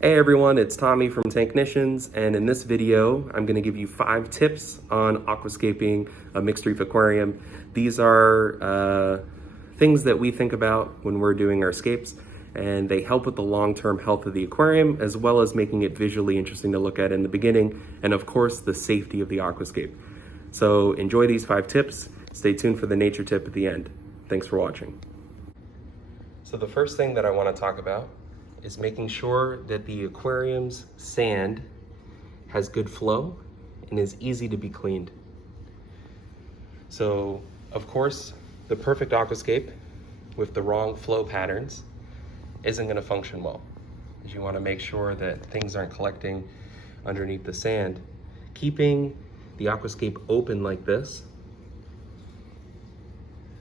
Hey everyone, it's Tommy from Tanknicians, and in this video, I'm gonna give you 5 tips on aquascaping a mixed reef aquarium. These are things that we think about when we're doing our scapes, and they help with the long-term health of the aquarium, as well as making it visually interesting to look at in the beginning, and of course, the safety of the aquascape. So enjoy these 5 tips. Stay tuned for the nature tip at the end. Thanks for watching. So the first thing that I wanna talk about is making sure that the aquarium's sand has good flow and is easy to be cleaned. So, of course, the perfect aquascape with the wrong flow patterns isn't going to function well, because you want to make sure that things aren't collecting underneath the sand. Keeping the aquascape open like this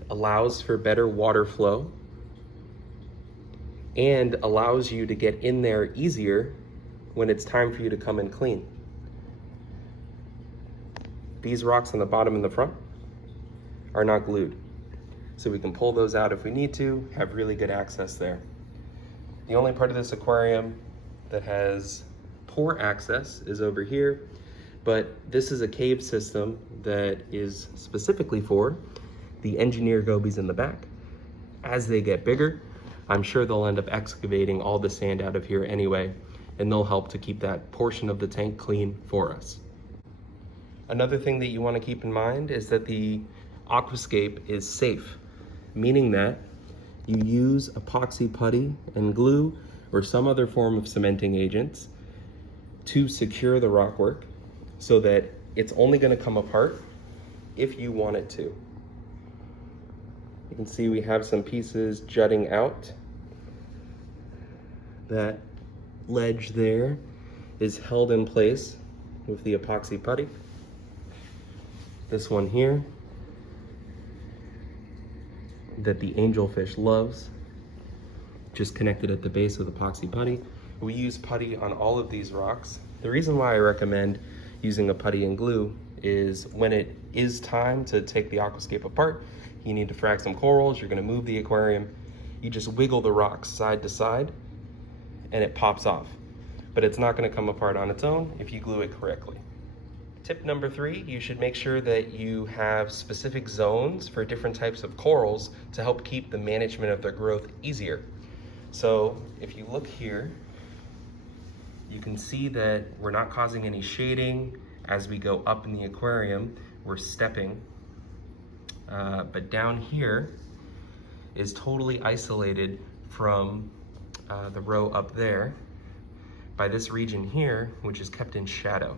allows for better water flow and allows you to get in there easier when it's time for you to come and clean. These rocks on the bottom and the front are not glued, so we can pull those out if we need to, have really good access there. The only part of this aquarium that has poor access is over here, but this is a cave system that is specifically for the engineer gobies in the back. As they get bigger, I'm sure they'll end up excavating all the sand out of here anyway, and they'll help to keep that portion of the tank clean for us. Another thing that you want to keep in mind is that the aquascape is safe, meaning that you use epoxy putty and glue or some other form of cementing agents to secure the rockwork so that it's only going to come apart if you want it to. You can see we have some pieces jutting out. That ledge there is held in place with the epoxy putty. This one here that the angelfish loves, just connected at the base with epoxy putty. We use putty on all of these rocks. The reason why I recommend using a putty and glue is when it is time to take the aquascape apart, you need to frag some corals, you're gonna move the aquarium, you just wiggle the rocks side to side and it pops off. But it's not gonna come apart on its own if you glue it correctly. Tip number 3, you should make sure that you have specific zones for different types of corals to help keep the management of their growth easier. So if you look here, you can see that we're not causing any shading as we go up in the aquarium, we're stepping. But down here is totally isolated from the row up there by this region here, which is kept in shadow.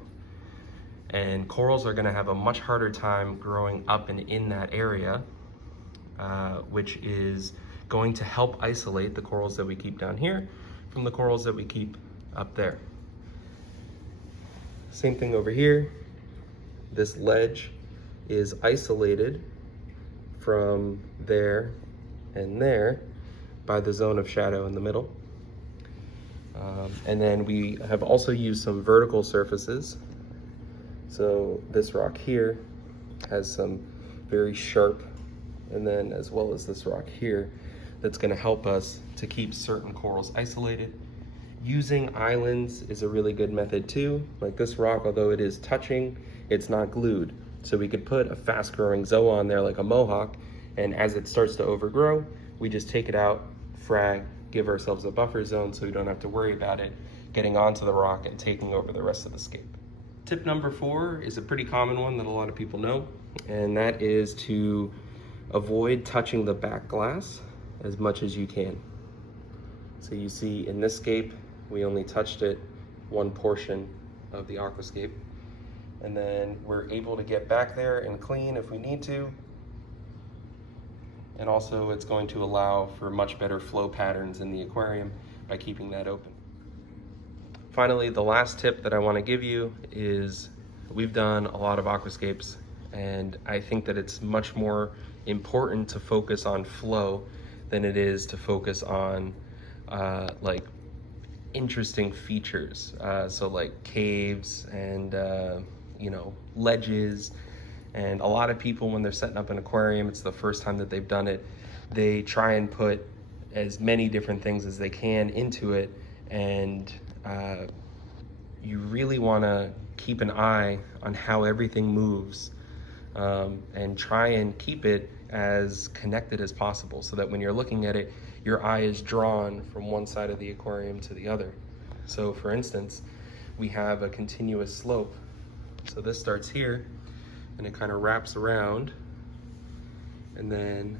And corals are gonna have a much harder time growing up and in that area, which is going to help isolate the corals that we keep down here from the corals that we keep up there. Same thing over here. This ledge is isolated from there and there by the zone of shadow in the middle. And then we have also used some vertical surfaces. So this rock here has some very sharp, and then as well as this rock here, that's gonna help us to keep certain corals isolated. Using islands is a really good method too. Like this rock, although it is touching, it's not glued. So we could put a fast growing zoa on there like a mohawk, and as it starts to overgrow, we just take it out, frag, give ourselves a buffer zone so we don't have to worry about it getting onto the rock and taking over the rest of the scape. Tip number 4 is a pretty common one that a lot of people know, and that is to avoid touching the back glass as much as you can. So you see in this scape, we only touched it one portion of the aquascape, and then we're able to get back there and clean if we need to. And also it's going to allow for much better flow patterns in the aquarium by keeping that open. Finally, the last tip that I want to give you is we've done a lot of aquascapes, and I think that it's much more important to focus on flow than it is to focus on like interesting features. So like caves and you know, ledges. And a lot of people, when they're setting up an aquarium, it's the first time that they've done it, they try and put as many different things as they can into it and you really want to keep an eye on how everything moves, and try and keep it as connected as possible, so that when you're looking at it, your eye is drawn from one side of the aquarium to the other. So for instance, we have a continuous slope. So this starts here and it kind of wraps around, and then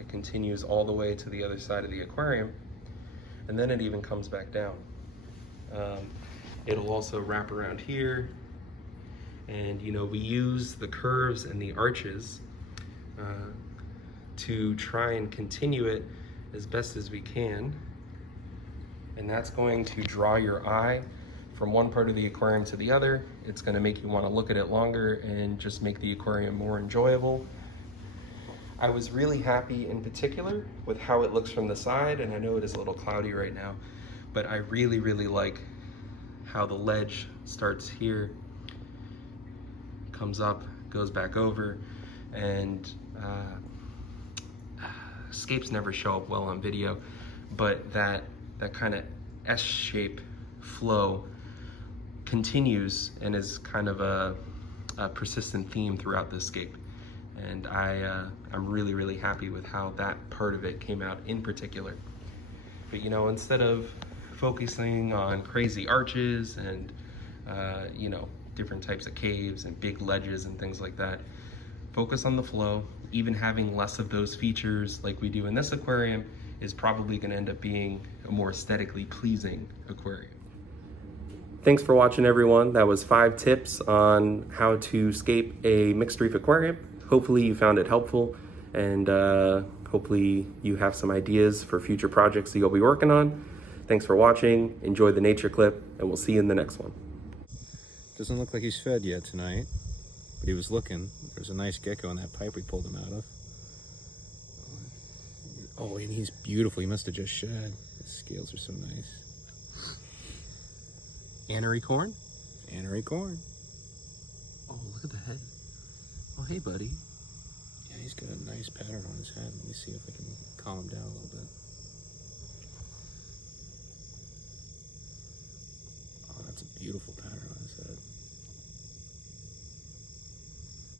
it continues all the way to the other side of the aquarium, and then it even comes back down. It'll also wrap around here, and you know, we use the curves and the arches to try and continue it as best as we can, and that's going to draw your eye from one part of the aquarium to the other. It's going to make you want to look at it longer and just make the aquarium more enjoyable. I was really happy in particular with how it looks from the side, and I know it is a little cloudy right now, but I really like how the ledge starts here, comes up, goes back over, and scapes never show up well on video, but that kind of S-shape flow continues and is kind of a persistent theme throughout this scape. And I'm really happy with how that part of it came out in particular. But you know, instead of focusing on crazy arches and you know, different types of caves and big ledges and things like that, focus on the flow. Even having less of those features like we do in this aquarium is probably going to end up being a more aesthetically pleasing aquarium. Thanks for watching, everyone. That was 5 tips on how to scape a mixed reef aquarium. Hopefully you found it helpful, and hopefully you have some ideas for future projects that you'll be working on. Thanks for watching. Enjoy the nature clip, and we'll see you in the next one. Doesn't look like he's fed yet tonight, but he was looking. There's a nice gecko in that pipe we pulled him out of. Oh, and he's beautiful. He must have just shed. His scales are so nice. Anery corn? Anery corn. Oh, look at the head. Oh, hey, buddy. Yeah, he's got a nice pattern on his head. Let me see if I can calm him down a little bit. Oh, that's a beautiful